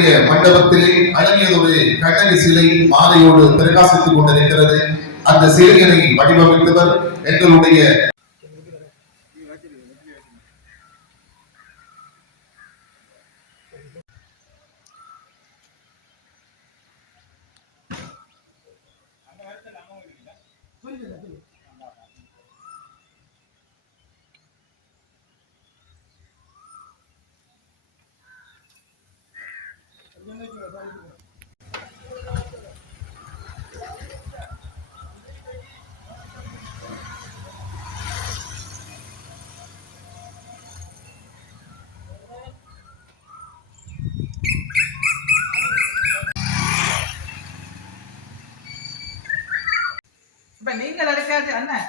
அவர்களுடைய மண்டபத்திலே அழகியதொரு கண்ணகி சிலை மாலையோடு பிரகாசித்துக் கொண்டிருக்கிறது. அந்த சிலையினை வடிவமைத்தவர் எங்களுடைய நீங்கள் எடுக்காது அண்ணன்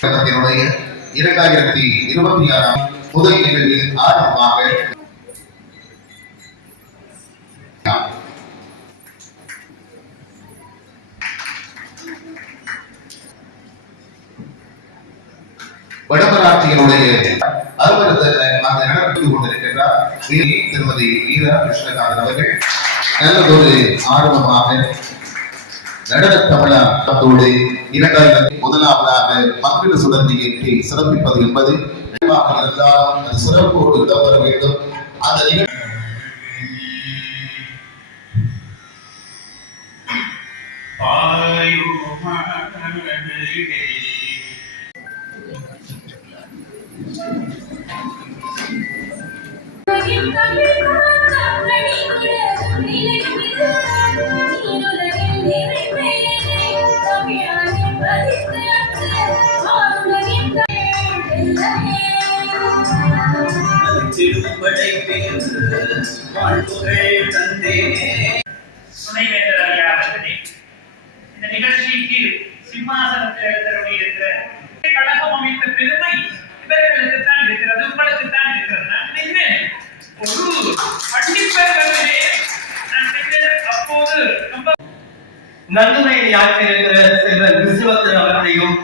கழகத்தினுடைய 2026 முதல் நிகழ்வில் ஆரம்பமாக வடமராட்சியினுடைய அலுவலகத்தில் அந்த நடந்து கொண்டிருக்கின்றார் திருமதி ஈரா கிருஷ்ணகாந்தன் அவர்கள் நல்லதொரு ஆர்வமாக நடன தமிழோடு 2000 முதலாவதாக மங்கள சுடர்த்தி ஏற்றி சிறப்பிப்பது என்பது இருந்தாலும் அது சிறப்போடு இடம்பெற வேண்டும். அந்த நிகழ்ச்சி இந்த நிகழ்ச்சிக்கு சிம்மாசனத்தில் எழுந்தருளி இருக்கிற கழகம் அமைத்த பெருமை இவர்களுக்கு தான் இருக்கிறது, உங்களுக்கு தான் இருக்கிறது. நான் நின்றேன் ஒரு பண்டிப்பர்களே, நான் நின்றேன். அப்போது நன்மையை ஆற்றியிருக்கிற செல்வர் விசுவத்தன் அவர்களையும்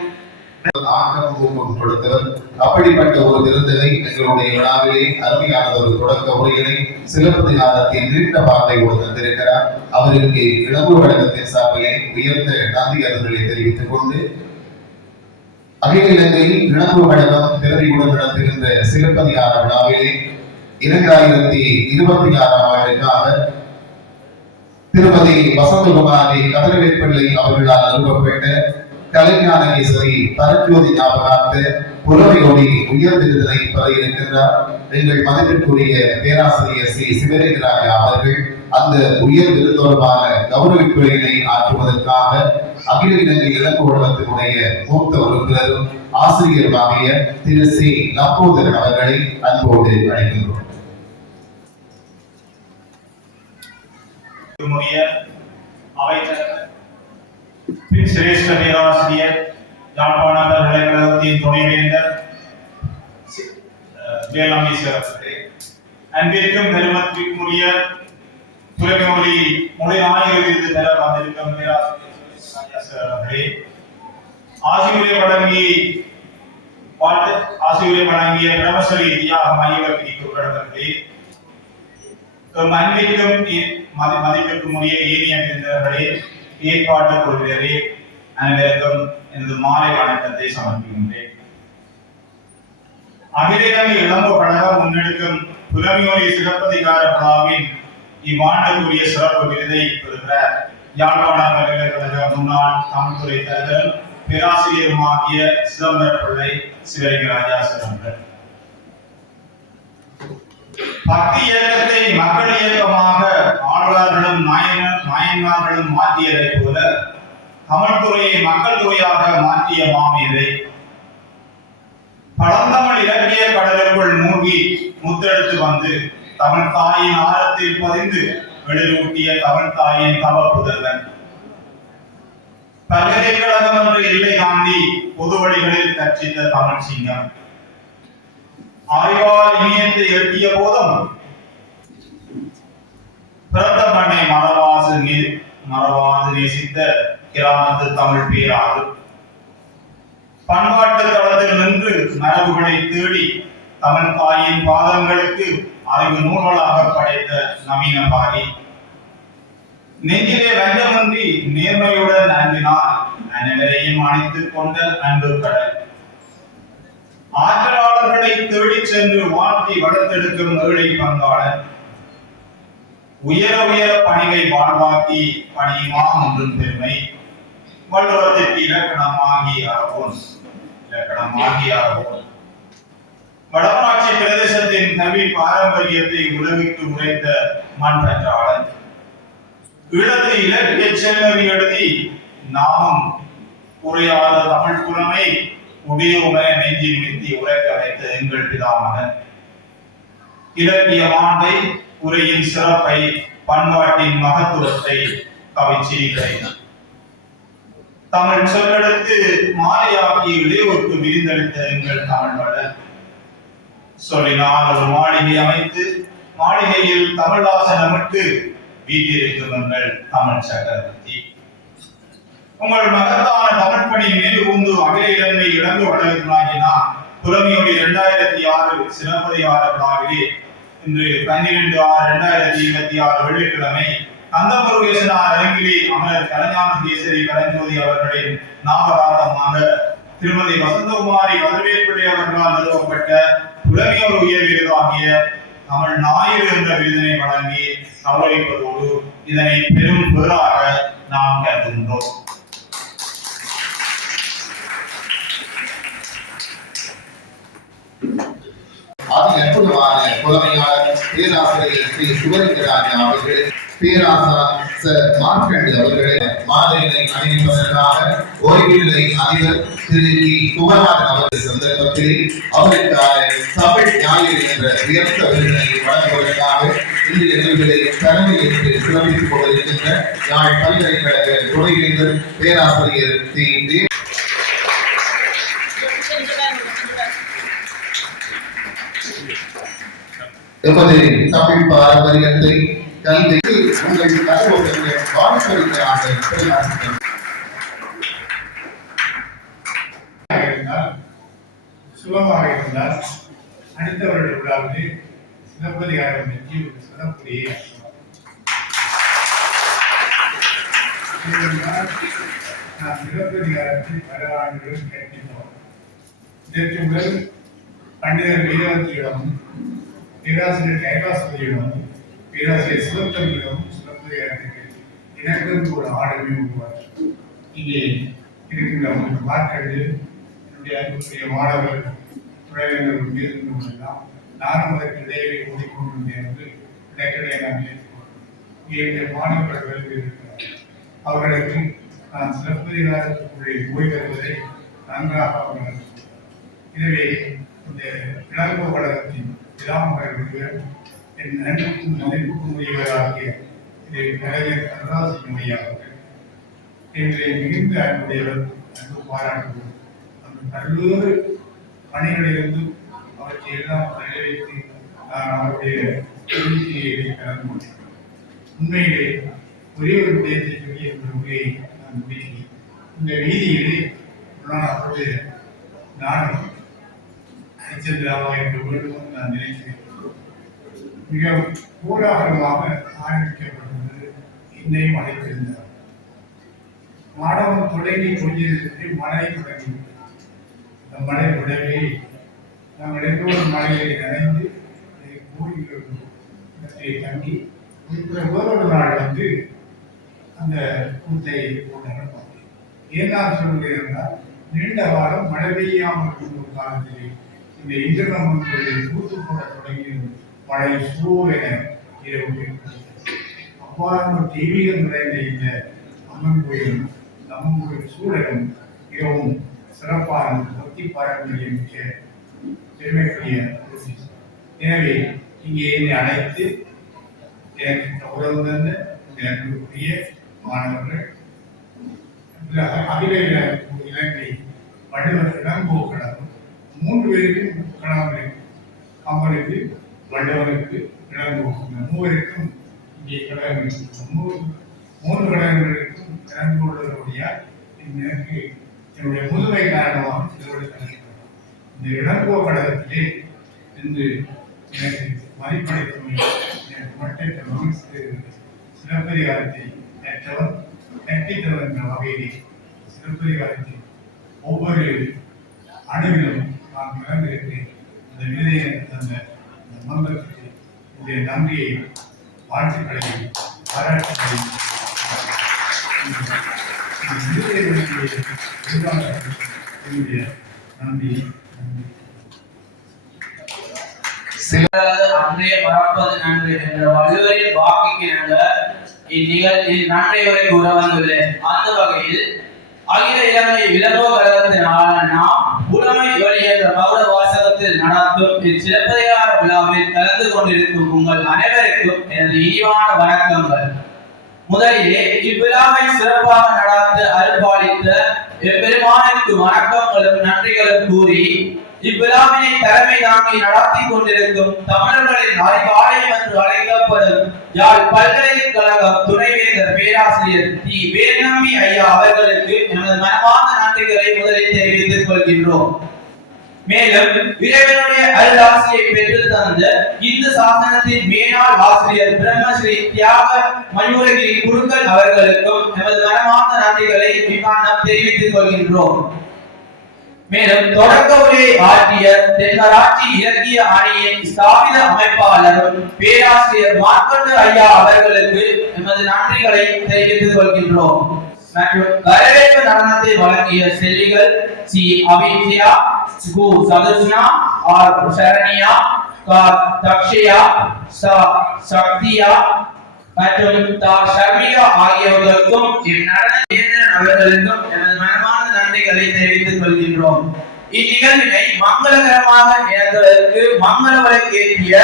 கொடுத்தவர். அப்படிப்பட்ட ஒரு விருந்தினை எங்களுடைய விழாவிலே அருமையான ஒரு தொடக்க உரையினை சிலப்பதிகாரத்தின் நீண்ட பார்வையோடு தந்திருக்கிறார். அவருக்கு இளம்பூர் கழகத்தின் சார்பிலே உயர்ந்த நன்றிகளை தெரிவித்துக் கொண்டு அகில இலங்கை இளம்பூர் கழகம் பிறவியுடன் நடத்துகின்ற சிலப்பதிகார விழாவிலே 2026 ஆண்டுக்காக திருமதி வசந்தகுமாரி கதிரவேற்பிள்ளை அவர்களால் நிறுவப்பட்ட கலைஞானகேசரி பரஞ்சோதி ஞாபகார்த்த புலமையோடி உயர் விருதினை பெற இருக்கின்றார். எங்கள் மதிப்பிற்குரிய பேராசிரியர் ஸ்ரீ சிவரேந்திராஜா அவர்கள் அந்த உயர் விருது தொடர்பான கௌரவிப்புரையினை ஆற்றுவதற்காக அகில இலங்கை இளம்பு உலகத்தினுடைய மூத்த உறுப்பினரும் ஆசிரியருமாகிய திரு சி நம்போதரன் அவர்களை அன்போடு அழைக்கின்றோம். சிரேஷ்ட பேராசிரியர் யாழ்ப்பாண பல்கலைக்கழகத்தின் துணைவேந்தர் வேளாங்கீஸ்வரர் அவர்களே, அன்பிற்கும் பெருமதிக்குரிய துறைமொழி மொழி ஆய்வு விருது பெற வந்திருக்கும் பேராசிரியர் அவர்களே, ஆசிரியரை வழங்கிய பிரமசரி தியாக மையவர்த்தி அவர்களே, அன்பிற்கும் மதிப்பிற்கும் உரிய ஏனிய விருந்தவர்களே, ஏற்பாட்டு கொள்கிறே, அனைவருக்கும் எனது மாலை வணக்கத்தை சமர்ப்பிக்கின்றேன். அகில இலங்கை இளம்பு கழகம் முன்னெடுக்கும் புலமையோரி சிறப்பதிகார விழாவின் இவ்வாண்டுக்குரிய சிறப்பு விருதை பெறுகிற யாழ்ப்பாண பல்கலைக்கழக முன்னாள் தமிழ்துறை தலைவர் பேராசிரியருமாகிய சிதம்பர பிள்ளை சிவலிங்கராஜா சிதம்பரம். பக்தி இயக்கத்தை மக்கள் இயக்கமாக ஆழ்வார்களும் நாயன்மார்களும் மாற்றியதைப் போல தமிழ் துறையை மக்கள் துறையாக மாற்றிய மாமேதை பழந்தமிழ் இலக்கிய கடலுக்குள் மூழ்கி முத்தெடுத்து வந்து தமிழ் தாயின் ஆழத்தில் பதிந்து வெளியூட்டிய தமிழ் தாயின் தவ புதல்வன். பல்கலைக்கழகம் என்ற எல்லை தாண்டி பொது வழிகளில் கற்சித்த தமிழ் சிங்கம். அறிவால் இனியத்தை எட்டிய போதும் பிறந்த மண்ணை மறவாது நேசித்த கிராமத்து தமிழ் பேராறு. பண்பாட்டு தளத்தில் நின்று மரபுகளை தேடி தமிழ் தாயின் பாதங்களுக்கு அறிவு நூல்களாக படைத்த நவீன பாரி. நெஞ்சிலே வஞ்சமின்றி நேர்மையுடன் அன்பினால் அனைவரையும் அணைத்துக் கொண்ட அன்பு கடல். ஆற்றலாளர்களை தேடி சென்று வாழ்த்தி வளர்த்தெடுக்கும் ஏழை பங்காளன். உயர உயர பணிவை வாழ்வாக்கி பணியுமா ஒன்றும் பெருமை. வள்ளுவத்திற்கு இலக்கணமாகி அறவோன். வடமராட்சி பிரதேசத்தின் கல்வி பாரம்பரியத்தை உலகுக்கு உரைத்த மண் பெற்றாளன். ஈழத்து இலக்கிய செல்வி எழுதி நாமம் உரையாத தமிழ் புலமை உடைய நெஞ்சில் நிறுத்தி உரைக்க வைத்த எங்கள் பிதாமகன். இலக்கிய மாண்பை, உரையின் சிறப்பை, பண்பாட்டின் மகத்துவத்தை கவிச்சிரிப்பை தமிழ் சொல்லெடுத்து மாலையாக்கி இளையோருக்கு விரிந்தளித்த எங்கள் தமிழ் வளர். சொல்லினால் ஒரு மாளிகை அமைத்து மாளிகையில் தமிழாசனமிட்டு வீட்டிற்கும் எங்கள் தமிழ் சக்கரவர்த்தி. உங்கள் மகத்தான தமிழ் பணி நினைவு கூர்ந்து அகில இலங்கை இலங்கு வடகிழாகினார் புலமையோடு 2006 சிறப்பதிகார விழாவிலே இன்று 12/6/2026 வெள்ளிக்கிழமை கந்தமுருகேசனார் அரங்கிலே அமரர் கலைஞான கேசரி கலைஞோதி அவர்களின் ஞாபகார்த்தமாக திருமதி வசந்தகுமாரி வரவேற்பிள்ளை அவர்களால் நிறுவப்பட்ட புலமையோர் உயர் விருதாகிய தமிழ் ஞாயிறு என்ற விருதினை வழங்கி கௌரவிப்பதோடு இதனை பெரும் பேராக நாம் கருதுகின்றோம். அதி அற்புதமான புலமையாளர் பேராசிரியர் ஸ்ரீ சுபலிங்கராஜா அவர்கள், பேராசிரியர் மார்க்கண்டு அவர்களை மாதிரியை அணிவிப்பதற்காக ஓய்வுநிலை அதிபர் திரு குமரன் அவர்கள் சந்தர்ப்பத்தில் அவருக்கான தமிழ் ஞாயிறு என்ற உயர்ந்த விருதினை வழங்குவதற்காக இந்திய நிகழ்வுகளை தலைமையேற்று சிறப்பித்துக் கொண்டிருக்கின்ற யாழ் பல்கலைக்கழக துணைவேந்தர் பேராசிரியர் தி. எமது தமிழ் பாரம்பரியத்தை கல்விக்கு உங்கள் அனுபவங்கள் வாழ்க்கையாக சுலபமாக இருந்தால் அடுத்த வருட விழாவில் சிலப்பதிகாரம் பற்றி ஒரு சிறப்புரையை நான் சிலப்பதிகாரத்தை பல ஆண்டுகள் கேட்கின்றோம். இதற்கு முதல் பண்டிதர் வீரவத்தியிடமும் பேராசிரியர் கைலாசதியிடமும் பேராசிரியர் சிவத்தமிழிடமும் சிலப்பதிகாரத்துக்கு எனக்கு ஒரு ஆளுமை உருவாச்சு. இங்கே இருக்கின்ற மாற்றது என்னுடைய அன்புக்குரிய மாணவர்கள் துறைவேந்தர்கள் உயர்ந்தவர்களெல்லாம் நானும் அதற்கு இடையே ஓடிக்கொண்டிருந்தேன் என்று இடைக்கிடையே நான் ஏற்றுக்கொண்டேன். இங்கே என்னுடைய மாணவர்கள் இருக்கிறார்கள். அவர்களுக்கு நான் சிலப்பதிகாரத்துக்குள்ளே ஓய்வு பெறுவதை நன்றாக அவர்கள். எனவே இந்த இளங்கோ கழகத்தின் பிதாமகர்களுக்கு என் அன்புக்கும் மதிப்புக்கும் உரியவராகிய கலைஞர் கருணாசிங்க அவர்கள் எங்களை மிகுந்த அன்புடையவர், அன்பு பாராட்டுவோம். அந்த பல்வேறு பணிகளிலிருந்து அவற்றை எல்லாம் நிறைவேற்றி நான் அவருடைய கோரிக்கையை கலந்து கொண்டேன். உண்மையிலே ஒரே ஒரு விடயத்தை சொல்லி என்ற உரையை நான் முடிக்கிறேன். இந்த வீதியிலே அப்பொழுது நான் ஹரிச்சந்திராவா என்ற உலகம் நான் நினைக்கிறேன். மிக கோலாகலமாக ஆரம்பிக்கப்பட்டது. இன்னையும் அழைத்திருந்தார். மாணவன் தொடங்கி கொஞ்சிருந்து மழை தொடங்கி அந்த மழை விடவே நாங்கள் எல்லோரும் மழையை நனைந்து கோயில்கள் தங்கி வேறொரு நாள் வந்து அந்த கூத்தை போட்டாங்க. ஏன்னா சொல்கிறேன், நீண்ட காலம் மழை பெய்யாமல் இருக்கும் காலத்திலே இந்த இந்திரமன் கூத்து போட தொடங்கி மழை சூழென இரவு அவ்வாறான தெய்வீகம் நிறைந்த இந்த அம்மன் கோயிலும் அம்மன் கோயில் சூழலும் மிகவும் சிறப்பான பக்தி பாரம்பரியம் மிக்க பெருமைக்குரிய. எனவே இங்கே என்னை அழைத்து எனக்கு உறவு தந்த எனக்குரிய மாணவர்கள் அகில இலங்கை வள்ளுவர் இளங்கோ கழகம் 3 பேருக்கும் கழகம் கமலுக்கு வள்ளுவருக்கு இளங்கோ மூவருக்கும் இங்கே கழகம் 3 கழகங்களுக்கும் கலந்து கொள்வதற்குரிய எனக்கு என்னுடைய முதுமை காரணமாக இந்த இளங்கோ கழகத்திலே இன்று எனக்கு மதிப்பளிக்கும் எனக்கு மற்ற மகிழ்ச்சி சிலப்பதிகாரத்தை பெற்றவர் கற்பித்தவர் என்ற வகையிலே சிலப்பதிகாரத்தை ஒவ்வொரு அணுவிலும் நான் கலந்திருக்கிறேன். அந்த விருதை எனக்கு தந்த அந்த மந்திரத்துக்கு என்னுடைய நன்றியை வாழ்த்துக்களையும் பாராட்டுகளையும் என்னுடைய நன்றி. அன்றே மறப்பது நன்று என்ற வள்ளுவரின் வாக்குக்கு இந்நிகழ்ச்சியில் நன்றை உரை கூற வந்துள்ளேன். அந்த வகையில் அகில இலங்கை இளங்கோ கழகத்தினால் நாம் புலமை வழி என்ற மௌன வாசகத்தில் நடத்தும் இச்சிலப்பதிகார விழாவில் கலந்து கொண்டிருக்கும் உங்கள் அனைவருக்கும் எனது இனிவான வணக்கங்கள். முதலிலே இவ்விழாவை சிறப்பாக நடத்த அருள்பாலித்த பெருமானுக்கு வணக்கங்களும் நன்றிகளும் கூறி இவ்விழாவினை தலைமை தாங்கி நடத்தி கொண்டிருக்கும் தமிழர்களின் அறிவாலயம் என்று அழைக்கப்படும் யாழ் பல்கலைக்கழக துணைவேந்தர் பேராசிரியர் தி வேல்நம்பி ஐயா அவர்களுக்கு எனது மனமார்ந்த நன்றிகளை முதலில் தெரிவித்துக் கொள்கின்றோம். மேலும் இறைவனுடைய அருளாசியை பெற்று தந்த இந்து சாசனத்தின் மேலாள் ஆசிரியர் பிரம்மஸ்ரீ தியாக மயூரகிரி குருக்கள் அவர்களுக்கும் நமது மனமார்ந்த நன்றிகளை விமானம் தெரிவித்துக் கொள்கின்றோம். மேலும் தொடக்க உரையை ஆற்றிய தென்மராட்சி இலக்கிய அணியின் ஸ்தாபித அமைப்பாளரும் பேராசிரியர் மார்க்கண்டு ஐயா அவர்களுக்கு எமது நன்றிகளை தெரிவித்துக் கொள்கின்றோம். மற்றும் வரவேற்பு நடனத்தை வழங்கிய செல்விகள் சி அபிஷியா, கு சதுஷ்னா, ஆர் சரணியா, தக்ஷயா, சக்தியா மற்றும் ஷர்மிகா ஆகியோர்களுக்கும் இந்நடன அவர்களுக்கும் எனது மனமார்ந்த நன்றிகளை தெரிவித்துக் கொள்கின்றோம். இந்நிகழ்வினை மங்களகரமாக நடத்துவதற்கு மங்கள விளக்கேற்றிய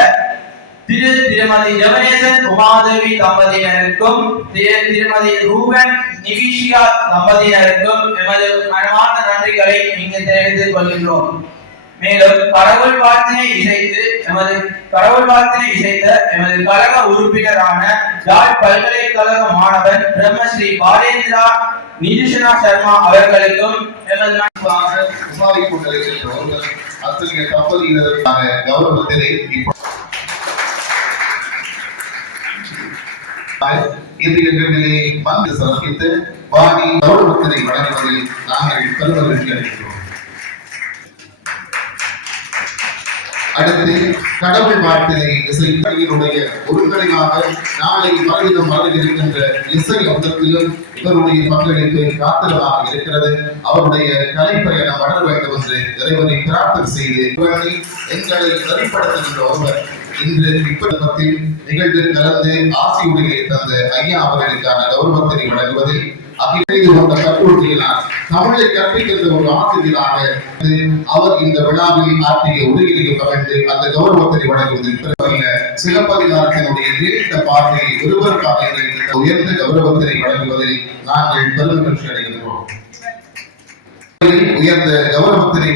திருமதி ஜெகனேசன் உமாதேவி தம்பதியினருக்கும் திருமதி ரூபன் நிவிஷியா தம்பதியினருக்கும் எமது மனமார்ந்த நன்றிகளை இங்கு தெரிவித்துக் கொள்கின்றோம். மேலும் கடவுள் வாழ்த்தினை இசைத்த எமது கழக உறுப்பினரான யாழ் பல்கலைக்கழக மாணவன் பிரம்மஸ்ரீ பாலேந்திரா நிதிஷனா சர்மா அவர்களுக்கும் எமது உமாவை கொண்டிருக்கின்ற அத்தகைய தம்பதியினருக்கான கௌரவத்தினை இன்றைய நிகழ்விலே வந்து சமர்ப்பித்து வாணி கௌரவத்தினை வழங்குவதில் நாங்கள் பெருமகிழ்ச்சி அடைகிறோம். அடுத்து கடவுள் வாழ்த்தினை இசைப்பணியினுடைய ஒருங்கிணைவாக நாளை மறுவிதம் மலர்கின்ற இசை அம்சத்திலும் இவருடைய பங்களிப்பு காத்திரமாக இருக்கிறது. அவருடைய கலைப்பயணம் வளர வேண்டும் என்று இறைவனை பிரார்த்தனை செய்து எங்களை நெறிப்படுத்துகின்ற ஒருவர் இன்று இப்பத்தில் நிகழ்வில் கலந்து ஆசியுடைய தந்த ஐயா அவர்களுக்கான கௌரவத்தினை வழங்குவதில் தமிழை கற்பிக்கின்ற ஒரு ஆசிரியராக அவர் இந்த விழாவில் ஆற்றிய உறுதியை கவர்ந்து அந்த கௌரவத்தை வழங்குவதில் சிலப்பதிகாரத்தினுடைய நீண்ட பார்வையை ஒருவருக்காக உயர்ந்த கௌரவத்தினை வழங்குவதில் நாங்கள் பெருமகிழ்ச்சி அடைகின்றோம். உயர்ந்த கௌரவத்தினை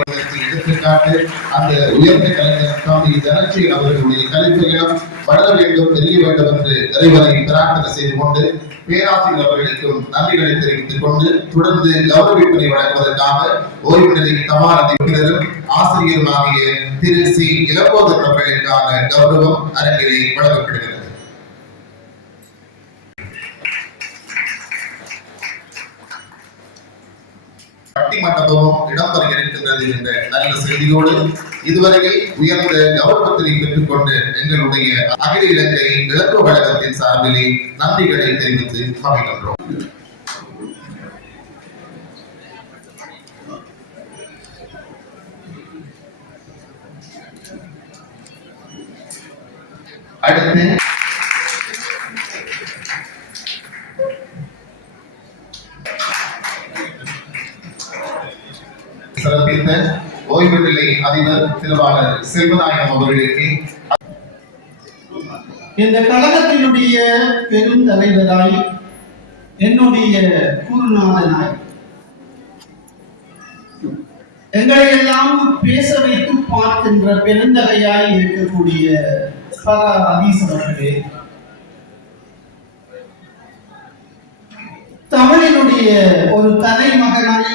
எடுத்துக்காட்டு அந்த உயர்ந்த கலைஞர் சுவாமி தனஞ்சயன் அவர்களுடைய கலைப்பயணம் வளர வேண்டும், தெரிய வேண்டும் என்று இறைவனை பிரார்த்தனை செய்து கொண்டு பேராசிரியர் அவர்களுக்கும் நன்றிகளை தெரிவித்துக் கொண்டு தொடர்ந்து கௌரவிப்பதை வழங்குவதற்காக ஓய்வு நிலை தமாரதியினரும் ஆசிரியருமாகிய திரு சி இளங்கோதர் அவர்களுக்கான கௌரவம் அரங்கிலே வழங்கப்படுகிறது. பட்டிமண்டபமும் இடம்பெற இருக்கின்றது என்ற நல்ல செய்தியோடு இதுவரையில் உயர்ந்த கௌரவத்தினை பெற்றுக்கொண்டு எங்களுடைய அகில இலங்கை இளங்கோ கழகத்தின் சார்பிலே நன்றிகளை தெரிவித்து மகிழ்கின்றோம். சிறப்பித்த ஓய்வு நிலை அதிபர் திருவாளர் செல்வநாயகம் அவர்களுக்கு இந்த கழகத்தினுடைய பெருந்தலைவராய் என்னுடைய குருநாதனாய் எங்களை எல்லாம் பேச வைத்து பார்க்கின்ற பெருந்தகையாய் இருக்கக்கூடிய அதீசவர்களே, தமிழினுடைய ஒரு தலைமகனாய்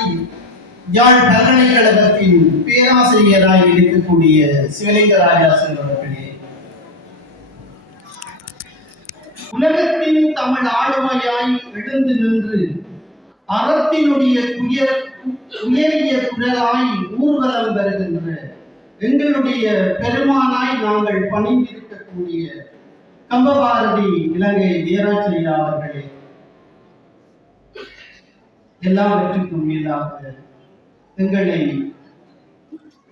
யாழ் பல்கலைக்கழகத்தின் பேராசிரியராய் இருக்கக்கூடிய சிவலிங்கராஜாசன் அவர்களே, உலகத்தின் தமிழ் ஆளுமையாய் எழுந்து நின்று அறத்தினுடைய உயரிய குரலாய் ஊர்வலம் பெறுகின்ற எங்களுடைய பெருமானாய் நாங்கள் பணிந்திருக்கக்கூடிய கம்பபாரதி இலங்கை வீராச்சரியா அவர்களே, எல்லாவற்றுக்கும் மேலாக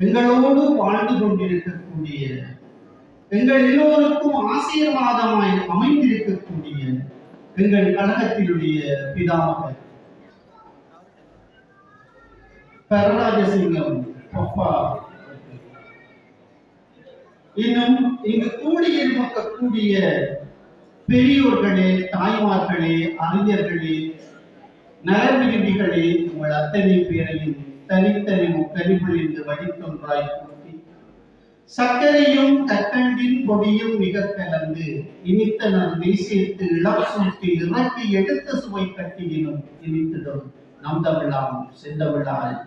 எங்களோடு வாழ்ந்து கொண்டிருக்கக்கூடிய எங்கள் எல்லோருக்கும் ஆசீர்வாதமாய் அமைந்திருக்கக்கூடிய எங்கள் கழகத்தினுடைய பிதாமகர் கருணாஜசிங்கம் அப்பா, இன்னும் இங்கு கூடியிருக்கக்கூடிய பெரியோர்களே, தாய்மார்களே, அறிஞர்களே, நலவிரும்பிகளே, உங்கள் அத்தனை பேரையும் தனித்தனி முக்கரிபொழிந்து வடித்தொன்றாய் கூட்டி சர்க்கரையும் கற்கண்டின் பொடியும் மிக கலந்து இனித்தனர் தேசியத்து இளம் சூட்டி இறக்கி எடுத்த சுவை கட்டியினும் இனித்திடும் நம் தமிழாம் செந்தமிழால்.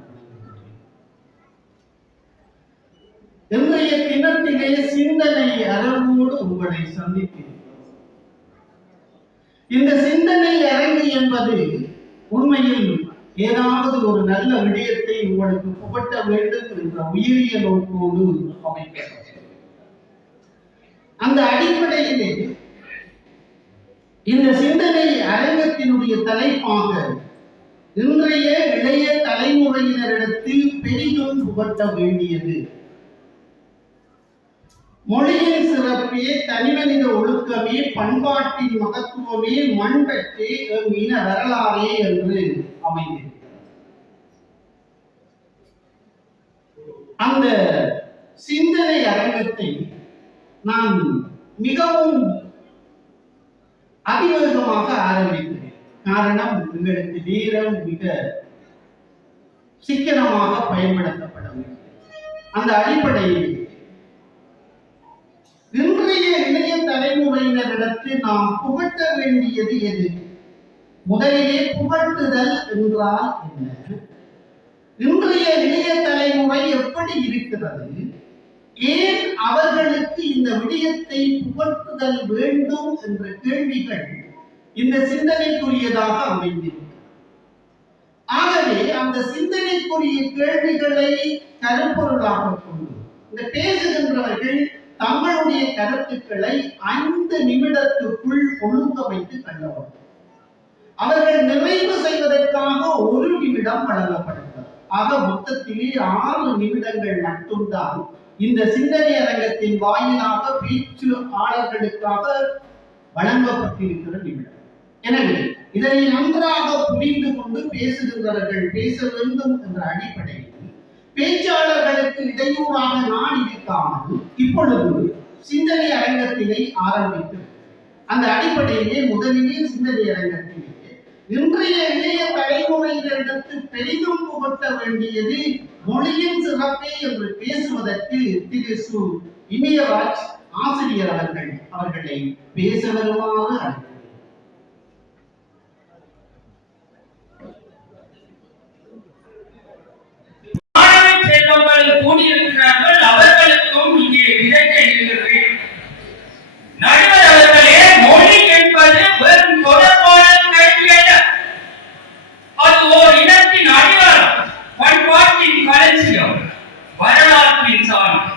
இன்றைய தினத்திலே சிந்தனை அரங்கோடு உங்களை சந்தித்தேன். இந்த சிந்தனை அரங்கு என்பது உண்மையில் ஏதாவது ஒரு நல்ல விடயத்தை உங்களுக்கு புகட்ட வேண்டும் என்ற உயரிய நோக்கோடு அமைக்கப்பட்டது. அந்த அடிப்படையிலே இந்த சிந்தனை அரங்கத்தினுடைய தலைப்பாக இன்றைய இளைய தலைமுறையினரிடத்தில் பெரிதும் புகட்ட வேண்டியது மொழியின் சிறப்பே, தனிமனித ஒழுக்கமே, பண்பாட்டின் மகத்துவமே, மண்பற்றே, இன வரலாறே என்று அமைந்திருக்கிறது. அந்த சிந்தனை அரங்கத்தை நான் மிகவும் அதிவேகமாக ஆரம்பிக்கிறேன். காரணம், உங்களுக்கு நேரம் மிக சிக்கனமாக பயன்படுத்தப்பட வேண்டும். அந்த அடிப்படையில் இன்றைய இளைய தலைமுறையினரிடத்தில் நாம் புகட்ட வேண்டியது எது? முதலிலே புகட்டுதல் என்றால் என்ன? இன்றைய இளைய தலைமுறை எப்படி இருக்கிறது? ஏன் அவர்களுக்கு இந்த விடயத்தை புகட்டுதல் வேண்டும் என்ற கேள்விகள் இந்த சிந்தனைக்குரியதாக அமைந்திருக்கிறது. ஆகவே அந்த சிந்தனைக்குரிய கேள்விகளை கருப்பொருளாக கொண்டு இந்த பேசுகின்றவர்கள் தங்களுடைய கருத்துக்களை 5 நிமிடத்துக்குள் ஒழுங்கமைத்து கண்டவர். அவர்கள் நிறைவு செய்வதற்காக 1 நிமிடம் வழங்கப்படுகிறது. ஆக மொத்தத்திலே 6 நிமிடங்கள் மட்டும்தான் இந்த சிந்தனை அரங்கத்தின் வாயிலாக பேச்சாளர்களுக்காக வழங்கப்பட்டிருக்கிற நிமிடம். எனவே இதனை நன்றாக புரிந்து கொண்டு பேசுகின்றவர்கள் பேச வேண்டும் என்ற அடிப்படையில் பேச்சாளர்களுக்கு இடையூறாக நான் இருக்காமல் இப்பொழுது சிந்தனை அரங்கத்தினை ஆரம்பித்து அந்த அடிப்படையிலே முதலிலே சிந்தனை அரங்கத்திலே இன்றைய இளைய தலைமுறையினருக்கு பெரிதும் புகட்ட வேண்டியது மொழியின் சிறப்பே என்று பேசுவதற்கு திரு சு இமயராஜ் ஆசிரியர் அவர்களை பேச வருமாறு அழைத்தார். கூடியிருக்கிறார்கள், அவர்களுக்கும் இங்கே விதைக்க இருக்கிறது. நடுவர் அவர்களே, மொழி என்பது வெறும் தொடர்பான கல்வி அல்ல. அது ஓர் இனத்தின் அடிவாரம், பண்பாட்டின் களஞ்சியம், வரலாற்றின் சான்று.